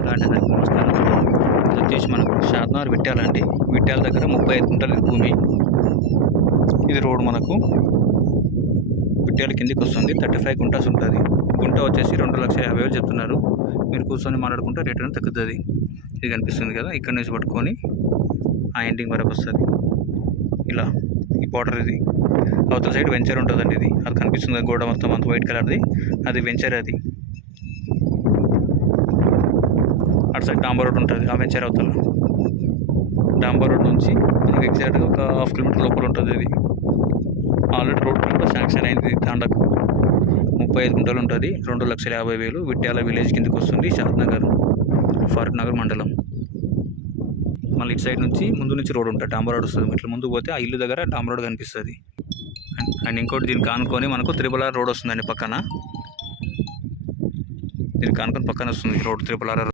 అలాంటి అందరికీ నమస్కారం. ఇది వచ్చేసి మనకు షాద్నగర్ విట్యాలండి. విట్యాల దగ్గర 35 గుంటల భూమి. ఇది రోడ్ మనకు విట్యాల కిందికి వస్తుంది. 35 గుంటాస్ ఉంటుంది. గుంట వచ్చేసి 2,50,000 చెప్తున్నారు. మీరు కూర్చొని మాట్లాడుకుంటే రేట్ అనేది తగ్గుతుంది. ఇది కనిపిస్తుంది కదా, ఇక్కడ నుంచి పట్టుకొని ఆ ఎండింగ్ వరకు వస్తుంది. ఇలా ఈ బార్డర్ ఇది అవతల సైడ్ వెంచర్ ఉంటుందండి. ఇది అది కనిపిస్తుంది గోడ మొత్తం అంత వైట్ కలర్ది, అది వెంచర్. అది అటు సైడ్ డాంబర్ రోడ్ ఉంటుంది. ఆ వెంచర్ అవతల డాంబర్ రోడ్ నుంచి మనకి ఎగ్జాక్ట్గా ఒక 1/2 కిలోమీటర్ లోపల ఉంటుంది. ఇది ఆల్రెడీ రోడ్ కూడా శాంక్షన్ అయింది. తాండకు 35 గుంటలు ఉంటుంది. 2,50,000. విట్యాల విలేజ్ కిందకి వస్తుంది. షాద్నగర్ ఫారూక్ నగర్ మండలం. మళ్ళీ ఇటు సైడ్ నుంచి ముందు నుంచి రోడ్ ఉంటుంది, డాంబర్ రోడ్ వస్తుంది. ఇట్లా ముందుకు పోతే ఆ ఇల్లు దగ్గర డాంబర్ రోడ్ కనిపిస్తుంది. అండ్ ఇంకోటి దీనికి ఆనుకొని మనకు 3R రోడ్ వస్తుందండి పక్కన. దీనికి ఆనుకొని పక్కన వస్తుంది రోడ్ 3R.